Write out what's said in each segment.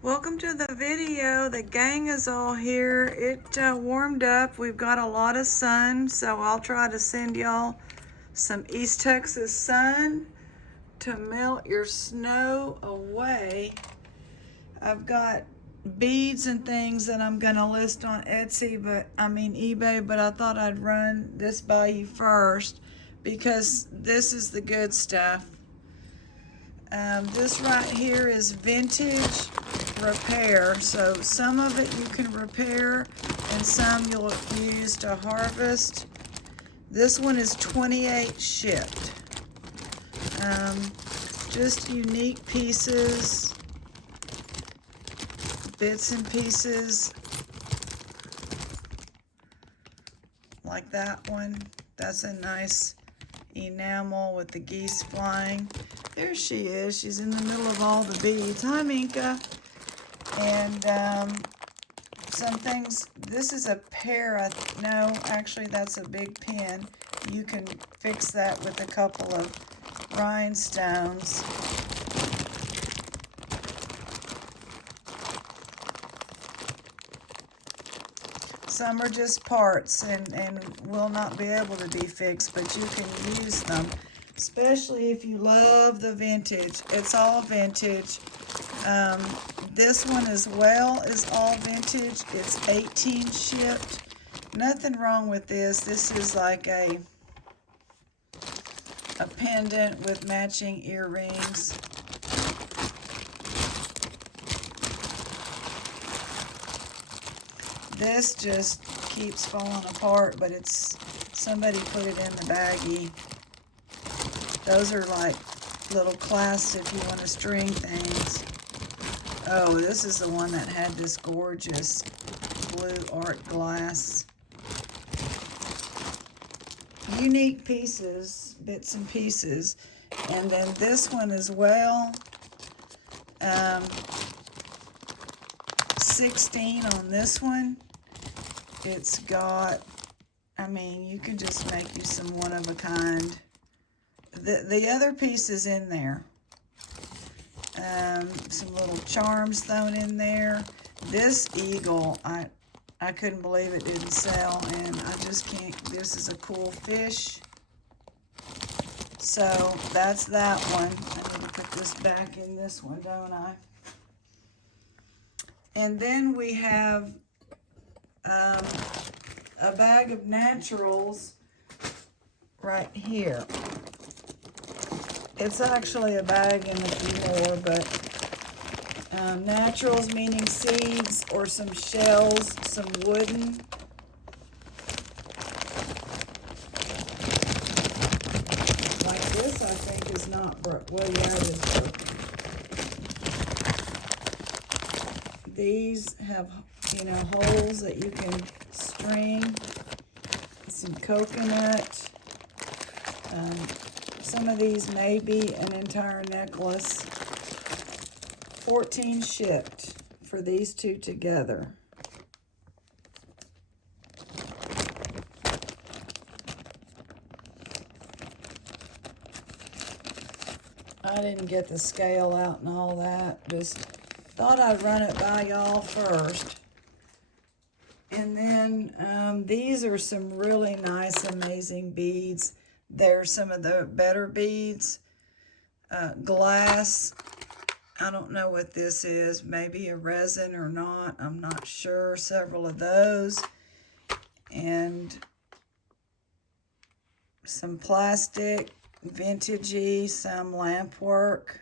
Welcome to the video. The gang is all here. It warmed up. We've got a lot of sun, so I'll try to send y'all some East Texas sun to melt your snow away. I've got beads and things that I'm gonna list on Etsy, eBay, but I thought I'd run this by you first because this is the good stuff. This right here is vintage repair. So some of it you can repair and some you'll use to harvest. This one is 28 shipped. Just unique pieces, bits and pieces like that one. That's a nice enamel with the geese flying. There she is. She's in the middle of all the beads. Hi, Minka. And some things. This is a pair. No, actually, that's a big pin. You can fix that with a couple of rhinestones. Some are just parts and will not be able to be fixed, but you can use them, especially if you love the vintage. It's all vintage. This one as well is all vintage. It's 18 shipped. Nothing wrong with this. This is like a pendant with matching earrings. This just keeps falling apart, but it's somebody put it in the baggie. Those are like little clasps if you want to string things. Oh, this is the one that had this gorgeous blue art glass. Unique pieces, bits and pieces. And then this one as well. 16 on this one. It's got, you can just make you some one of a kind. The other piece is in there. Some little charms thrown in there. This eagle, I couldn't believe it didn't sell, and I just can't. This is a cool fish. So that's that one. I need to put this back in this one, don't I? And then we have a bag of naturals right here. It's actually a bag and a few more, but naturals meaning seeds or some shells, some wooden. Like this, I think is not broken. Well, yeah, it is broken. These have, holes that you can string. Some coconut. Some of these may be an entire necklace. 14 shipped for these two together. I didn't get the scale out and all that. Just thought I'd run it by y'all first. And then these are some really nice, amazing beads. They're some of the better beads. Glass. I don't know what this is. Maybe a resin or not. I'm not sure. Several of those. And some plastic, vintagey, some lamp work.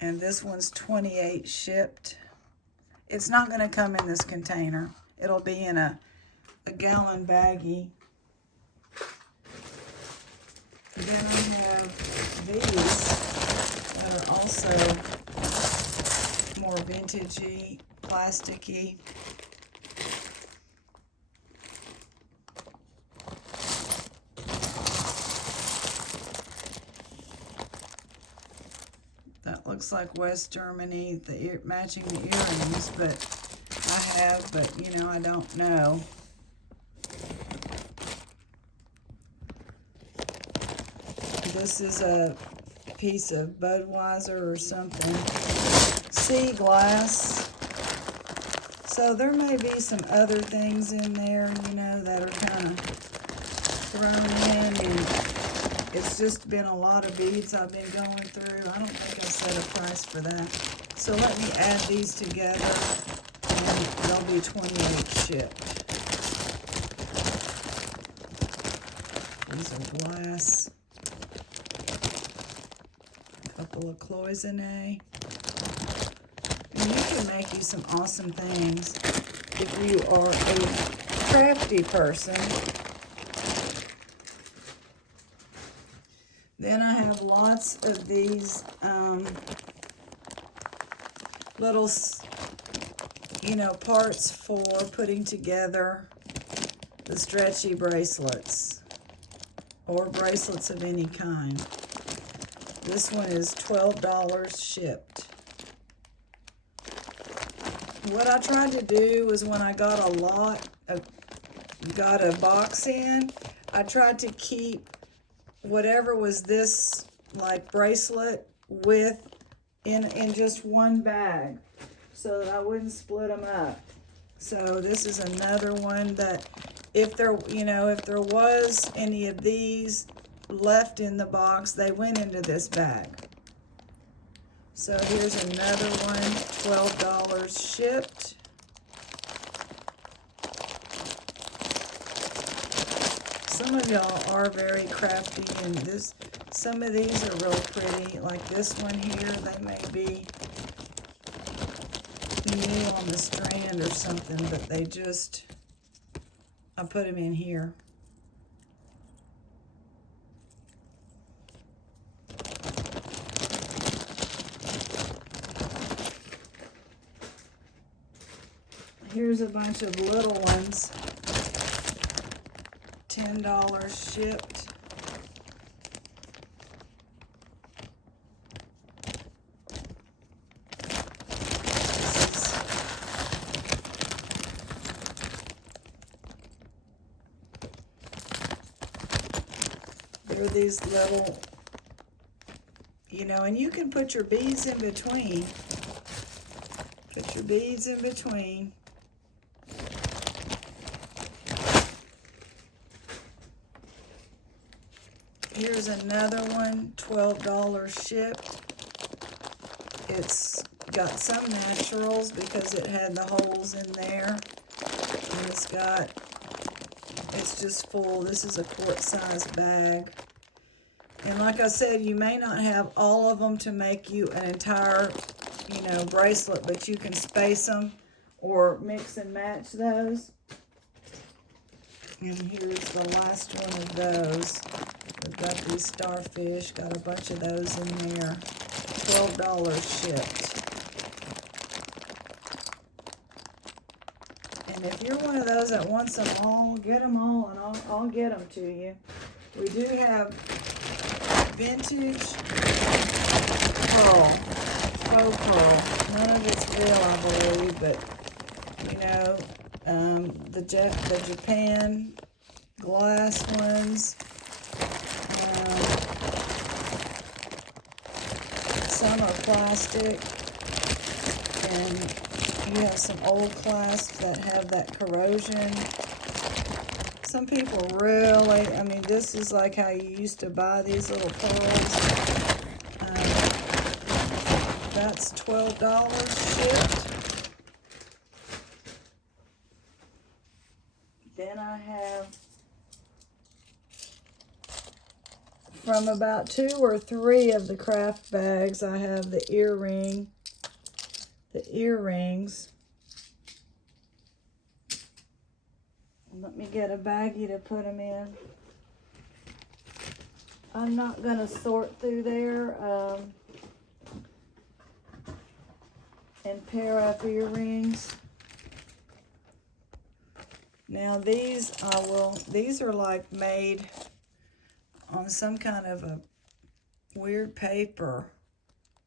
And this one's 28 shipped. It's not going to come in this container. It'll be in a gallon baggie. Then I have these that are also more vintagey, plasticky. That looks like West Germany, matching the earrings, but I have, but I don't know. This is a piece of Budweiser or something. Sea glass. So there may be some other things in there, you know, that are kind of thrown in, and it's just been a lot of beads I've been going through. I don't think I set a price for that. So let me add these together, and they'll be 28 shipped. These are glass. A couple of cloisonne. And you can make you some awesome things if you are a crafty person. Then I have lots of these little, you know, parts for putting together the stretchy bracelets or bracelets of any kind. This one is $12 shipped. What I tried to do was when I got got a box in, I tried to keep whatever was this like bracelet with in just one bag so that I wouldn't split them up. So this is another one that if there, you know, if there was any of these left in the box, they went into this bag. So here's another one, $12 shipped. Some of y'all are very crafty, and some of these are real pretty. Like this one here, they may be new on the strand or something, but they just, I put them in here. Here's a bunch of little ones. $10 shipped. There are these little, you know, and you can put your beads in between. Put your beads in between. Here's another one, $12 shipped. It's got some naturals because it had the holes in there. And it's just full. This is a quart-size bag. And like I said, you may not have all of them to make you an entire, you know, bracelet, but you can space them or mix and match those. And here's the last one of those. We've got these starfish, got a bunch of those in there. $12 shipped. And if you're one of those that wants them all, get them all, and I'll get them to you. We do have vintage pearl, faux pearl. None of it's real, I believe, but you know, the Japan glass ones. Some are plastic, and you have some old clasps that have that corrosion. Some people really, I mean, this is like how you used to buy these little pearls. That's $12 shipped. Then I have from about 2 or 3 of the craft bags, I have the earrings. Let me get a baggie to put them in. I'm not going to sort through there and pair up earrings. Now these are like made on some kind of a weird paper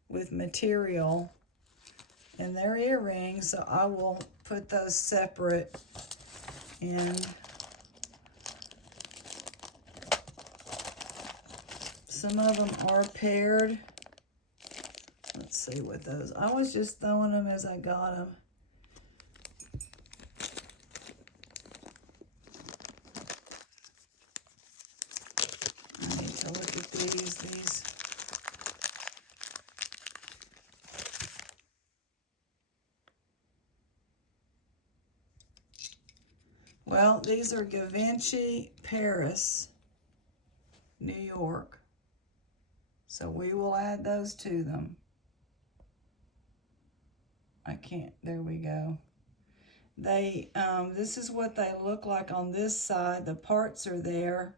with material, and they're earrings, so I will put those separate. And some of them are paired. Let's see what those, I was just throwing them as I got them. I need to look at these. Well, these are Givenchy Paris, New York. So we will add those to them. I can't, there we go. They, this is what they look like on this side. The parts are there.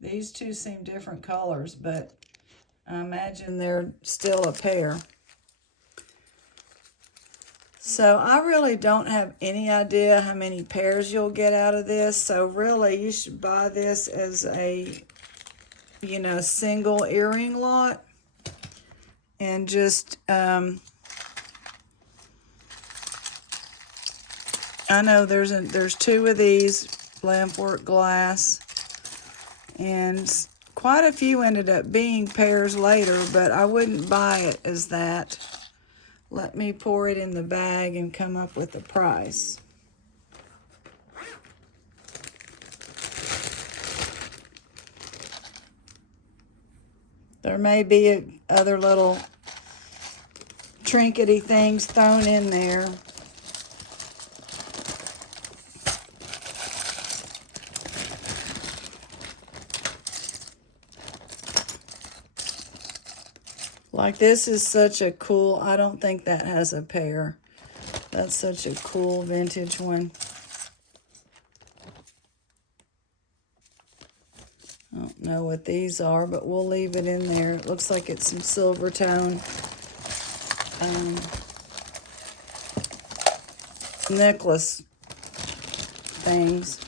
These two seem different colors, but I imagine they're still a pair. So I really don't have any idea how many pairs you'll get out of this. So really you should buy this as a, you know, single earring lot. And just, I know there's two of these lampwork glass, and quite a few ended up being pairs later, but I wouldn't buy it as that. Let me pour it in the bag and come up with the price. There may be other little trinkety things thrown in there. Like this is such a cool, I don't think that has a pair. That's such a cool vintage one. I don't know what these are, but we'll leave it in there. It looks like it's some silver tone necklace things.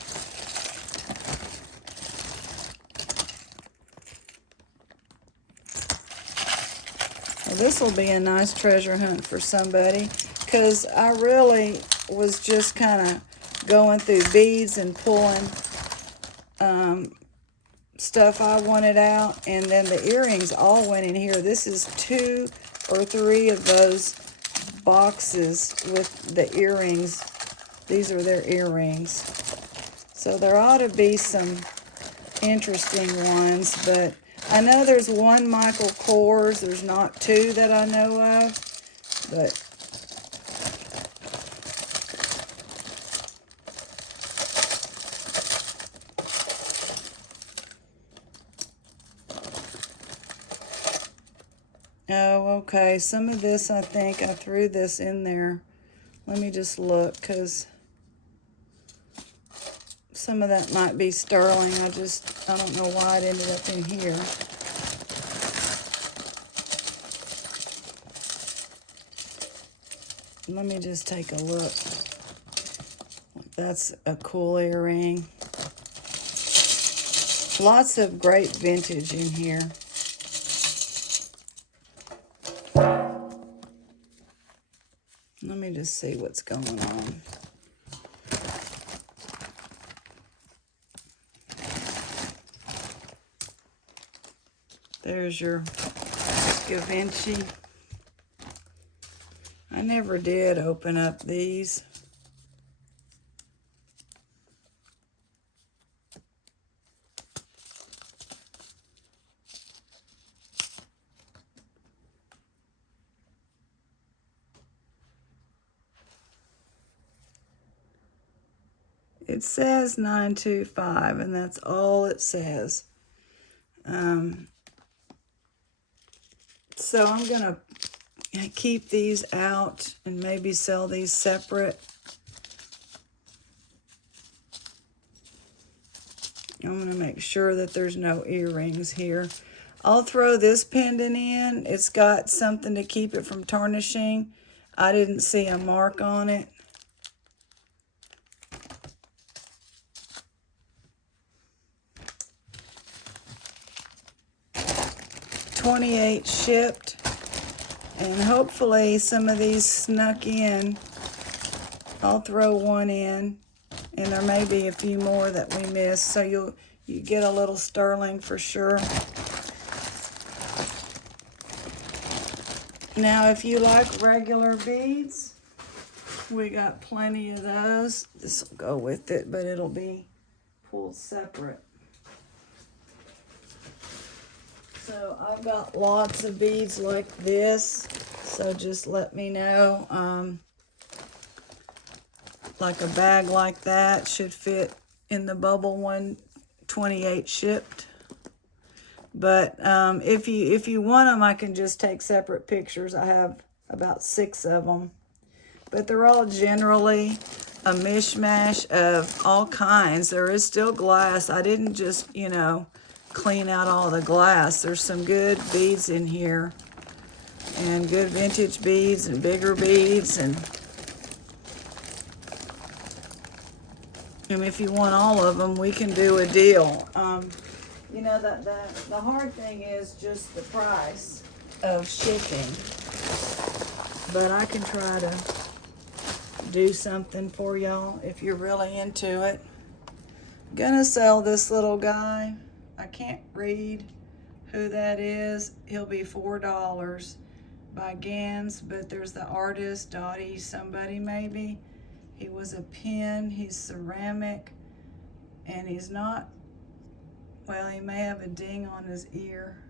Well, this will be a nice treasure hunt for somebody, because I really was just kind of going through beads and pulling stuff I wanted out, and then the earrings all went in here. This is 2 or 3 of those boxes with the earrings. These are their earrings. So there ought to be some interesting ones, but I know there's one Michael Kors. There's not 2 that I know of, but oh, okay. Some of this, I think I threw this in there. Let me just look, because some of that might be sterling. I don't know why it ended up in here. Let me just take a look. That's a cool earring. Lots of great vintage in here. Let me just see what's going on. There's your Givenchy. I never did open up these. It says 925, and that's all it says. So I'm gonna keep these out and maybe sell these separate. I'm gonna make sure that there's no earrings here. I'll throw this pendant in. It's got something to keep it from tarnishing. I didn't see a mark on it. $28 shipped, and hopefully some of these snuck in. I'll throw one in. And there may be a few more that we missed, so you get a little sterling for sure. Now, if you like regular beads, we got plenty of those. This will go with it, but it'll be pulled separate. So I've got lots of beads like this, so just let me know. Like a bag like that should fit in the bubble 128 shipped. But if you want them, I can just take separate pictures. I have about 6 of them. But they're all generally a mishmash of all kinds. There is still glass. I didn't just, clean out all the glass. There's some good beads in here. And good vintage beads and bigger beads. And if you want all of them, we can do a deal. The hard thing is just the price of shipping. But I can try to do something for y'all if you're really into it. I'm gonna sell this little guy. I can't read who that is. He'll be $4 by Gans, but there's the artist, Dottie somebody maybe. He was a pin, he's ceramic, and he's not, well, he may have a ding on his ear.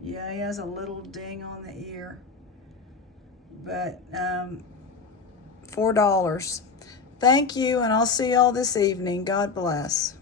Yeah, he has a little ding on the ear. But $4. Thank you, and I'll see y'all this evening. God bless.